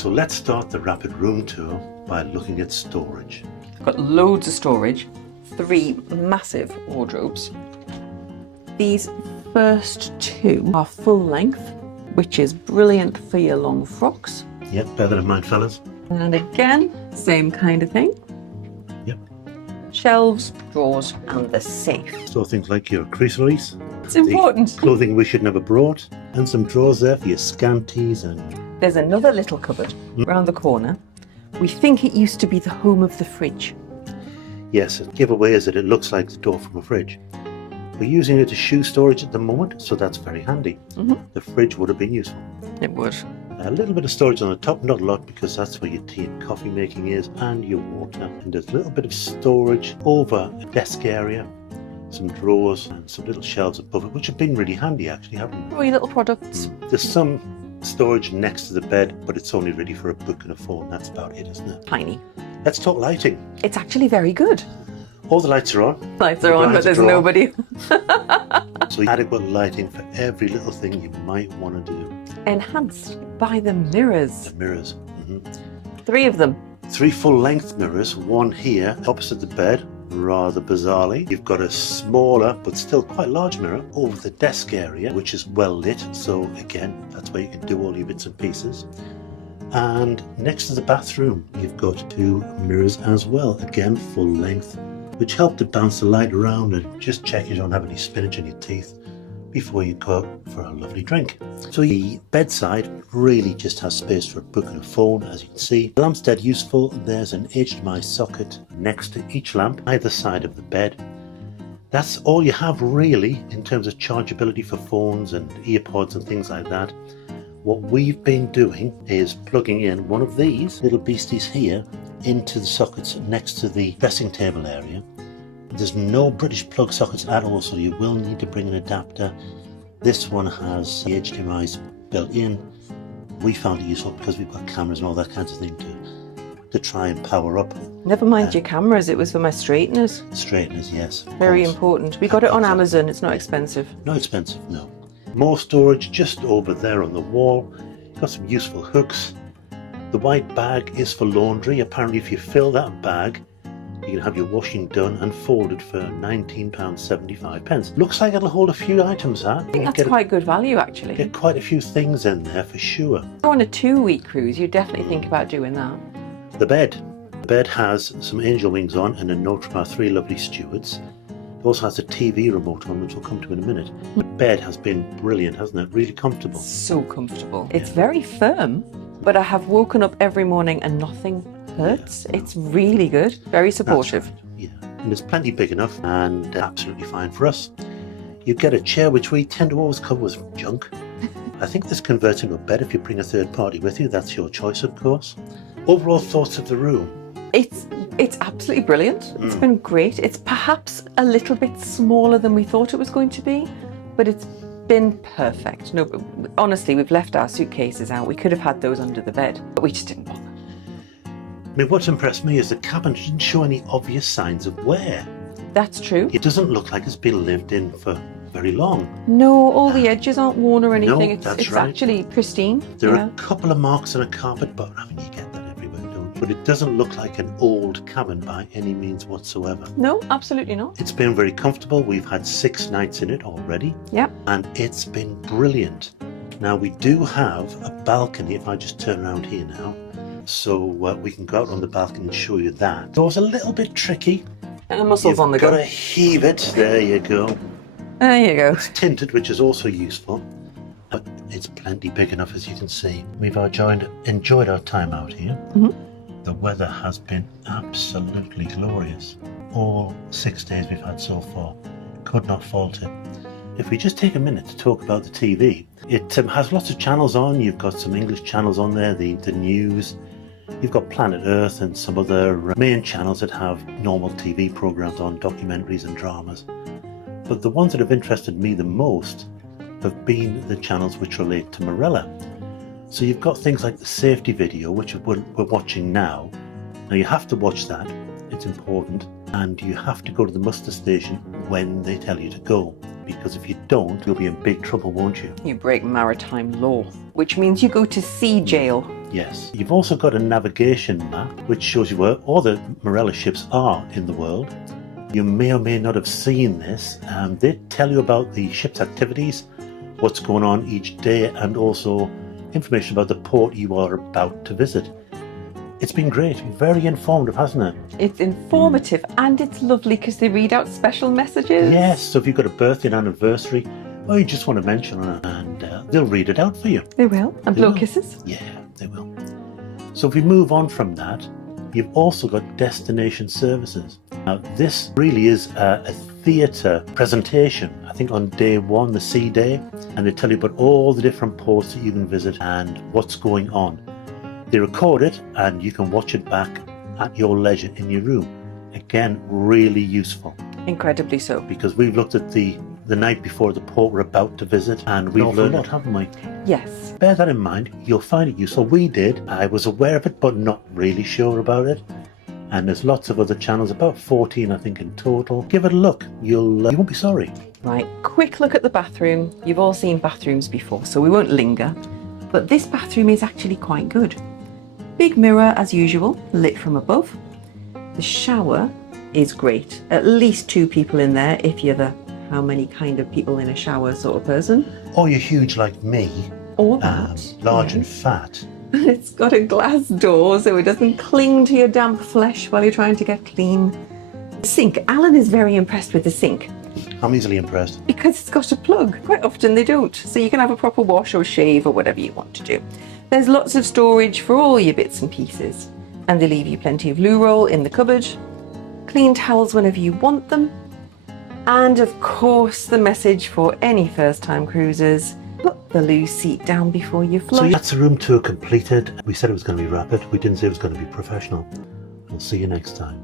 So let's start the rapid room tour by looking at storage. I've got loads of storage, 3 massive wardrobes. These first 2 are full length, which is brilliant for your long frocks. Yep, better than mine, fellas. And again, same kind of thing. Yep. Shelves, drawers, and the safe. So things like your crease release. It's important. The clothing we should never brought. And some drawers there for your scanties and... There's another little cupboard around the corner. We think it used to be the home of the fridge. Yes, and giveaway is that it looks like the door from a fridge. We're using it as shoe storage at the moment, so that's very handy. The fridge would have been useful. It would. A little bit of storage on the top, not a lot, because that's where your tea and coffee making is, and your water. And there's a little bit of storage over a desk area, some drawers and some little shelves above it, which have been really handy actually, haven't they? All your little products. There's some storage next to the bed, but it's only really for a book and a phone. That's about it, isn't it? Tiny. Let's talk lighting. It's actually very good. All the lights are on. Lights are on, but there's nobody. So adequate lighting for every little thing you might want to do. Enhanced by the mirrors. The mirrors. 3 of them. 3 full-length mirrors, one here opposite the bed, rather bizarrely. You've got a smaller but still quite large mirror over the desk area, which is well lit, so again, that's where you can do all your bits and pieces. And next to the bathroom, you've got 2 mirrors as well, again full length, which help to bounce the light around and just check you don't have any spinach in your teeth before you go out for a lovely drink. So the bedside really just has space for a book and a phone, as you can see. The lamp's dead useful. There's an HDMI socket next to each lamp, either side of the bed. That's all you have really in terms of chargeability for phones and earpods and things like that. What we've been doing is plugging in one of these little beasties here into the sockets next to the dressing table area. There's no British plug sockets at all, so you will need to bring an adapter. This one has the HDMI's built in. We found it useful because we've got cameras and all that kind of thing to try and power up. Never mind your cameras, it was for my straighteners. Straighteners, yes. Very important. We got it on Amazon, it's not expensive. Not expensive, no. More storage just over there on the wall. Got some useful hooks. The white bag is for laundry. Apparently if you fill that bag, you can have your washing done and folded for £19.75. Looks like it'll hold a few items, huh? I think that's quite good value actually. Get quite a few things in there for sure. On a 2-week cruise, you definitely think about doing that. The bed. The bed has some angel wings on and a note from our 3 lovely stewards. It also has a TV remote on, which we'll come to in a minute. The bed has been brilliant, hasn't it? Really comfortable. So comfortable. It's very firm, but I have woken up every morning and nothing hurts. Yeah. It's really good. Very supportive. That's right. Yeah, and it's plenty big enough and absolutely fine for us. You get a chair, which we tend to always cover with junk. I think this converts into a bed if you bring a third party with you. That's your choice, of course. Overall thoughts of the room? It's absolutely brilliant. It's been great. It's perhaps a little bit smaller than we thought it was going to be, but it's been perfect. No, honestly, we've left our suitcases out. We could have had those under the bed, but we just didn't bother. I mean, what's impressed me is the cabin didn't show any obvious signs of wear. That's true. It doesn't look like it's been lived in for very long. No, all the edges aren't worn or anything. No, it's right. Actually pristine. There are a couple of marks on a carpet, but I mean, you get that everywhere, don't you? But it doesn't look like an old cabin by any means whatsoever. No, absolutely not. It's been very comfortable. We've had 6 nights in it already. Yep. And it's been brilliant. Now, we do have a balcony, if I just turn around here now, so we can go out on the balcony and show you that. So it's a little bit tricky. And muscles on the go. You've got to heave it. There you go. There you go. It's tinted, which is also useful, but it's plenty big enough, as you can see. We've enjoyed our time out here. The weather has been absolutely glorious. All 6 days we've had so far. Could not fault it. If we just take a minute to talk about the TV, it has lots of channels on. You've got some English channels on there, the news. You've got Planet Earth and some other main channels that have normal TV programs on, documentaries and dramas. But the ones that have interested me the most have been the channels which relate to Marella. So you've got things like the safety video, which we're watching now. Now you have to watch that, it's important, and you have to go to the muster station when they tell you to go, because if you don't, you'll be in big trouble, won't you? You break maritime law, which means you go to sea jail. Yes. You've also got a navigation map which shows you where all the Marella ships are in the world. You may or may not have seen this. They tell you about the ship's activities, what's going on each day, and also information about the port you are about to visit. It's been great, very informative, hasn't it? It's informative and it's lovely because they read out special messages. Yes, so if you've got a birthday and anniversary, or you just want to mention it, and they'll read it out for you. They will, and They blow will. kisses. Yeah, they will. So if we move on from that, you've also got destination services. Now, this really is a theatre presentation, I think on day one, the sea day, and they tell you about all the different ports that you can visit and what's going on. They record it and you can watch it back at your leisure in your room. Again, really useful. Incredibly so. Because we've looked at the night before the port we're about to visit, and we've learned a lot, haven't we? Yes. Bear that in mind, you'll find it useful. We did. I was aware of it, but not really sure about it. And there's lots of other channels, about 14, I think, in total. Give it a look. You won't be sorry. Right, quick look at the bathroom. You've all seen bathrooms before, so we won't linger. But this bathroom is actually quite good. Big mirror as usual, lit from above. The shower is great. At least 2 people in there if you're the how many kind of people in a shower sort of person. Or you're huge like me, Or that. large and yes. fat. It's got a glass door so it doesn't cling to your damp flesh while you're trying to get clean. The sink. Alan is very impressed with the sink I'm easily impressed. because it's got a plug. Quite often they don't. So you can have a proper wash or shave or whatever you want to do. There's lots of storage for all your bits and pieces. And they leave you plenty of loo roll in the cupboard. Clean towels whenever you want them. And of course the message for any first-time cruisers. Put the loo seat down before you So flush. that's a room tour completed. We said it was going to be rapid. We didn't say it was going to be professional. We'll see you next time.